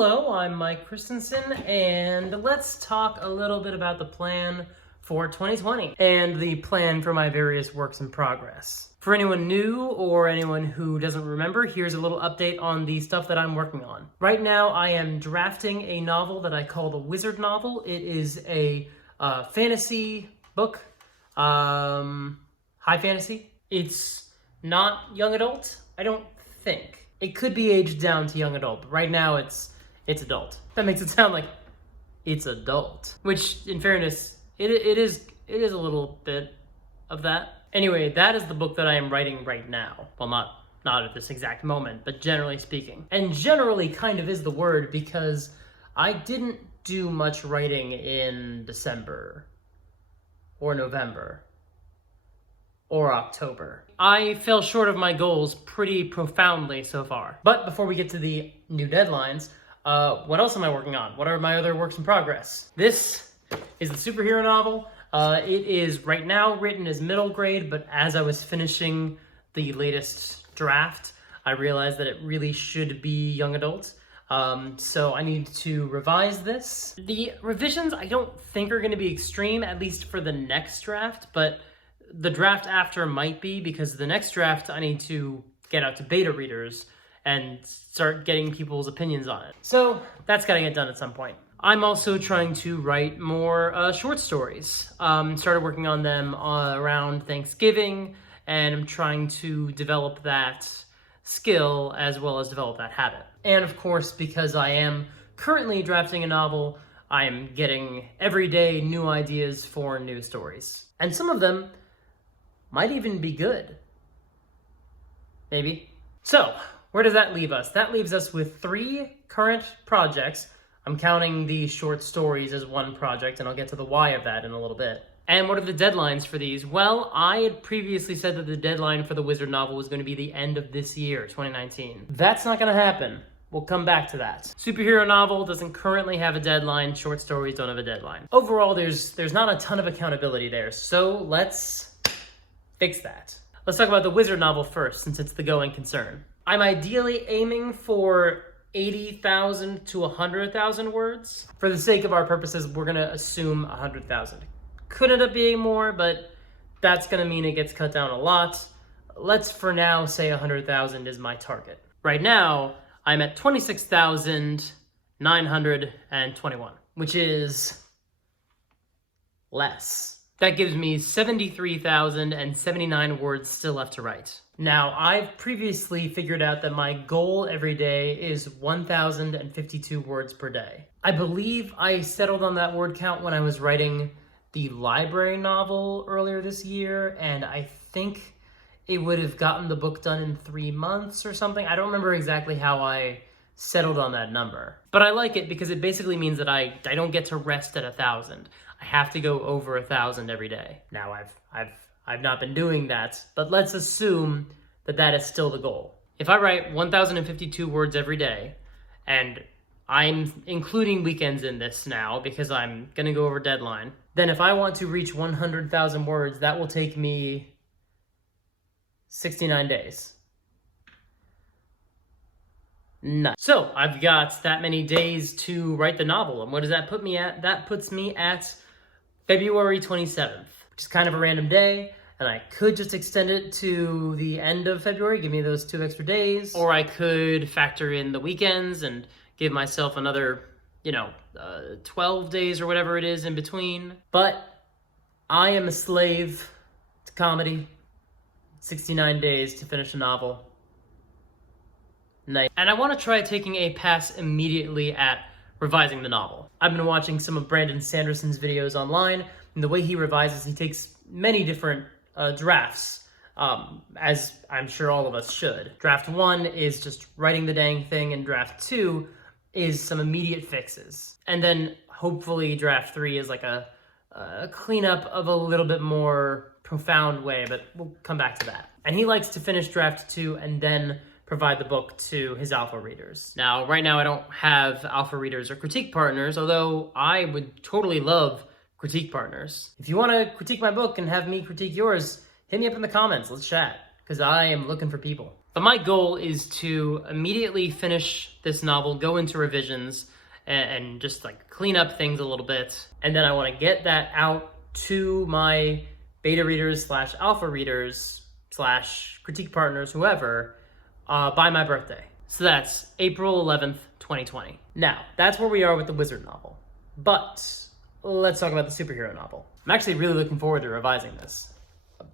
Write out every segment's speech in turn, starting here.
Hello, I'm Mike Christensen, and let's talk a little bit about the plan for 2020 and the plan for my various works in progress. For anyone new or anyone who doesn't remember, here's a little update on the stuff that I'm working on. Right now, I am drafting a novel that I call the Wizard Novel. It is a fantasy book, high fantasy. It's not young adult, I don't think. It could be aged down to young adult, but right now it's adult. That makes it sound like it's adult, which in fairness, it is a little bit of that. Anyway, that is the book that I am writing right now. Well, not at this exact moment, but generally speaking. And generally kind of is the word because I didn't do much writing in December or November or October. I fell short of my goals pretty profoundly so far. But before we get to the new deadlines, what else am I working on? What are my other works in progress? This is the superhero novel. It is right now written as middle grade, but as I was finishing the latest draft, I realized that it really should be young adult. So I need to revise this. The revisions I don't think are going to be extreme, at least for the next draft, but the draft after might be, because the next draft I need to get out to beta readers and start getting people's opinions on it. So that's got to get done at some point. I'm also trying to write more short stories. Started working on them around Thanksgiving, and I'm trying to develop that skill as well as develop that habit. And of course, because I am currently drafting a novel, I am getting every day new ideas for new stories. And some of them might even be good. Maybe. So, where does that leave us? That leaves us with 3 current projects. I'm counting the short stories as one project, and I'll get to the why of that in a little bit. And what are the deadlines for these? Well, I had previously said that the deadline for the Wizard novel was going to be the end of this year, 2019. That's not going to happen. We'll come back to that. Superhero novel doesn't currently have a deadline. Short stories don't have a deadline. Overall, there's not a ton of accountability there, so let's fix that. Let's talk about the Wizard novel first, since it's the going concern. I'm ideally aiming for 80,000 to 100,000 words. For the sake of our purposes, we're gonna assume 100,000. Could end up being more, but that's gonna mean it gets cut down a lot. Let's for now say 100,000 is my target. Right now, I'm at 26,921, which is less. That gives me 73,079 words still left to write. Now, I've previously figured out that my goal every day is 1,052 words per day. I believe I settled on that word count when I was writing the library novel earlier this year, and I think it would have gotten the book done in 3 months or something. I don't remember exactly how I settled on that number. But I like it because it basically means that I don't get to rest at 1,000. I have to go over 1,000 every day. Now I've not been doing that, but let's assume that that is still the goal. If I write 1,052 words every day, and I'm including weekends in this now because I'm gonna go over deadline, then if I want to reach 100,000 words, that will take me 69 days. Nice. So I've got that many days to write the novel, and what does that put me at? That puts me at February 27th, which is kind of a random day, and I could just extend it to the end of February, give me those 2 extra days, or I could factor in the weekends and give myself another, 12 days or whatever it is in between. But I am a slave to comedy. 69 days to finish a novel. Nice. And I want to try taking a pass immediately at revising the novel. I've been watching some of Brandon Sanderson's videos online, and the way he revises, he takes many different drafts, as I'm sure all of us should. Draft 1 is just writing the dang thing, and draft 2 is some immediate fixes. And then hopefully draft 3 is like a cleanup of a little bit more profound way, but we'll come back to that. And he likes to finish draft 2 and then provide the book to his alpha readers. Now, right now I don't have alpha readers or critique partners, although I would totally love critique partners. If you want to critique my book and have me critique yours, hit me up in the comments. Let's chat, because I am looking for people. But my goal is to immediately finish this novel, go into revisions, and just like clean up things a little bit. And then I want to get that out to my beta readers slash alpha readers slash critique partners, whoever, by my birthday. So that's April 11th, 2020. Now, that's where we are with the Wizard novel. But let's talk about the superhero novel. I'm actually really looking forward to revising this,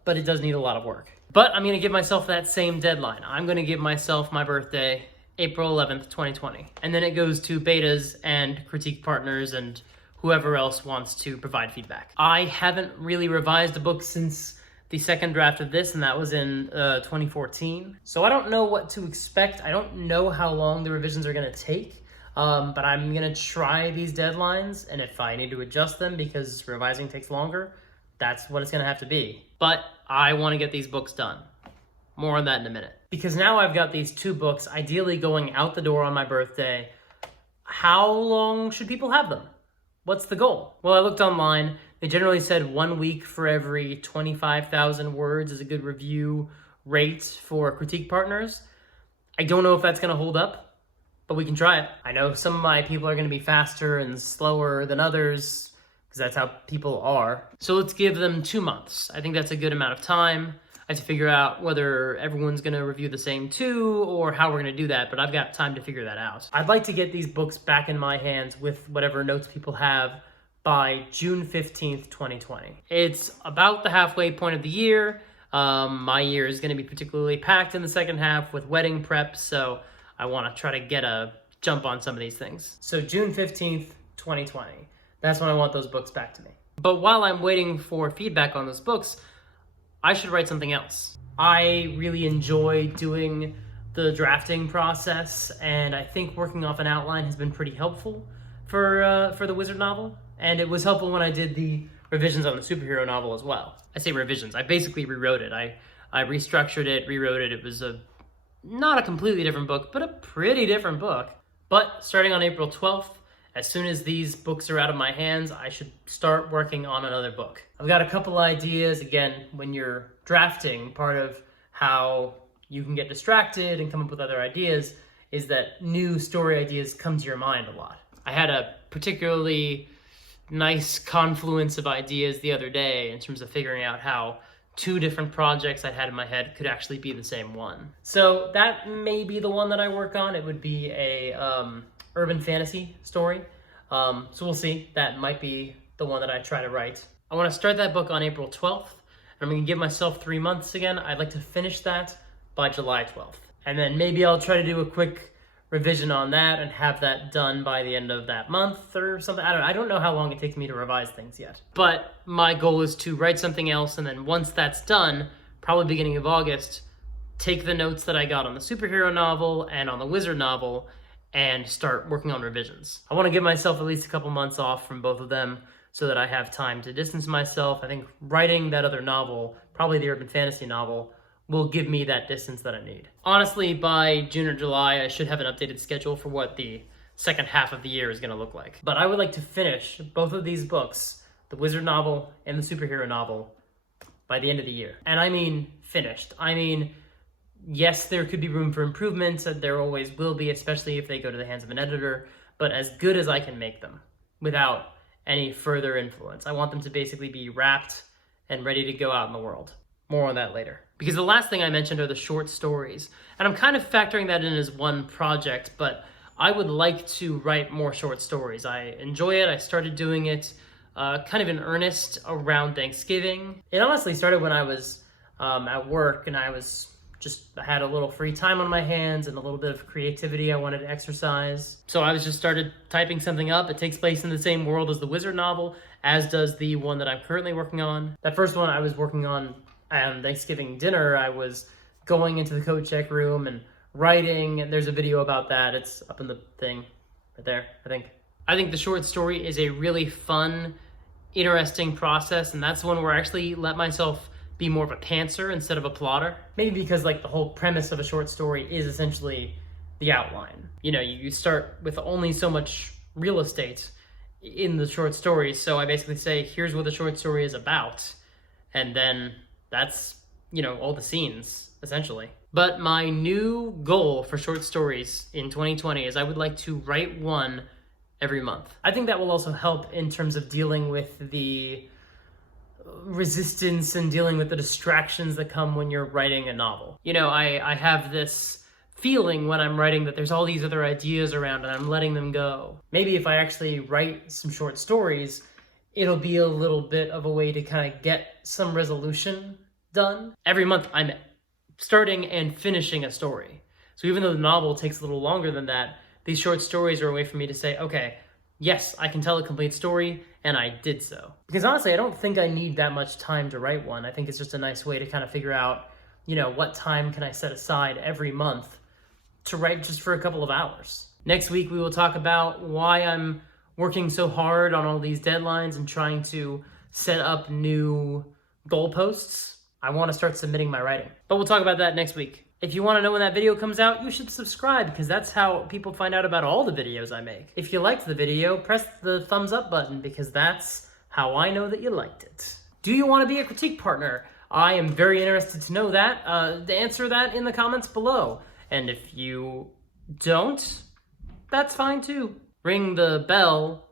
but it does need a lot of work. But I'm going to give myself that same deadline. I'm going to give myself my birthday, April 11th, 2020. And then it goes to betas and critique partners and whoever else wants to provide feedback. I haven't really revised a book since the second draft of this, and that was in 2014. So I don't know what to expect. I don't know how long the revisions are going to take, but I'm going to try these deadlines, and if I need to adjust them because revising takes longer, that's what it's going to have to be. But I want to get these books done. More on that in a minute. Because now I've got these 2 books, ideally going out the door on my birthday. How long should people have them? What's the goal? Well, I looked online. They generally said 1 week for every 25,000 words is a good review rate for critique partners. I don't know if that's going to hold up, but we can try it. I know some of my people are going to be faster and slower than others, because that's how people are. So let's give them 2 months. I think that's a good amount of time. I have to figure out whether everyone's going to review the same 2 or how we're going to do that, but I've got time to figure that out. I'd like to get these books back in my hands with whatever notes people have by June 15th, 2020. It's about the halfway point of the year. My year is going to be particularly packed in the second half with wedding prep, so I want to try to get a jump on some of these things. So June 15th, 2020. That's when I want those books back to me. But while I'm waiting for feedback on those books, I should write something else. I really enjoy doing the drafting process, and I think working off an outline has been pretty helpful for the Wizard novel. And it was helpful when I did the revisions on the superhero novel as well. I say revisions, I basically rewrote it. I restructured it, rewrote it. It was not a completely different book, but a pretty different book. But starting on April 12th, as soon as these books are out of my hands, I should start working on another book. I've got a couple ideas. Again, when you're drafting, part of how you can get distracted and come up with other ideas is that new story ideas come to your mind a lot. I had a particularly nice confluence of ideas the other day in terms of figuring out how 2 different projects I had in my head could actually be the same one. So that may be the one that I work on. It would be a urban fantasy story. So we'll see. That might be the one that I try to write. I want to start that book on April 12th. And I'm going to give myself 3 months again. I'd like to finish that by July 12th. And then maybe I'll try to do a quick revision on that and have that done by the end of that month or something. I don't know how long it takes me to revise things yet. But my goal is to write something else, and then once that's done, probably beginning of August, take the notes that I got on the superhero novel and on the Wizard novel and start working on revisions. I want to give myself at least a couple months off from both of them so that I have time to distance myself. I think writing that other novel, probably the urban fantasy novel, will give me that distance that I need. Honestly, by June or July, I should have an updated schedule for what the second half of the year is going to look like. But I would like to finish both of these books, the Wizard novel and the superhero novel, by the end of the year. And I mean finished. I mean, yes, there could be room for improvements, and there always will be, especially if they go to the hands of an editor, but as good as I can make them without any further influence. I want them to basically be wrapped and ready to go out in the world. More on that later. Because the last thing I mentioned are the short stories. And I'm kind of factoring that in as one project, but I would like to write more short stories. I enjoy it. I started doing it kind of in earnest around Thanksgiving. It honestly started when I was at work and I had a little free time on my hands and a little bit of creativity I wanted to exercise. So I just started typing something up. It takes place in the same world as the Wizard novel, as does the one that I'm currently working on. That first one I was working on Thanksgiving dinner. I was going into the coat check room and writing, and there's a video about that. It's up in the thing right there, I think. I think the short story is a really fun, interesting process, and that's one where I actually let myself be more of a pantser instead of a plotter. Maybe because like the whole premise of a short story is essentially the outline. You know, you start with only so much real estate in the short story, so I basically say, here's what the short story is about, and then that's, you know, all the scenes, essentially. But my new goal for short stories in 2020 is I would like to write one every month. I think that will also help in terms of dealing with the resistance and dealing with the distractions that come when you're writing a novel. You know, I have this feeling when I'm writing that there's all these other ideas around and I'm letting them go. Maybe if I actually write some short stories, it'll be a little bit of a way to kind of get some resolution done. Every month I'm starting and finishing a story. So even though the novel takes a little longer than that, these short stories are a way for me to say, okay, yes, I can tell a complete story, and I did so. Because honestly, I don't think I need that much time to write one. I think it's just a nice way to kind of figure out, you know, what time can I set aside every month to write just for a couple of hours. Next week, we will talk about why I'm working so hard on all these deadlines and trying to set up new goalposts. I want to start submitting my writing. But we'll talk about that next week. If you want to know when that video comes out, you should subscribe because that's how people find out about all the videos I make. If you liked the video, press the thumbs up button because that's how I know that you liked it. Do you want to be a critique partner? I am very interested to know that. Answer that in the comments below. And if you don't, that's fine too. Ring the bell,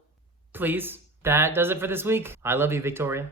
please. That does it for this week. I love you, Victoria.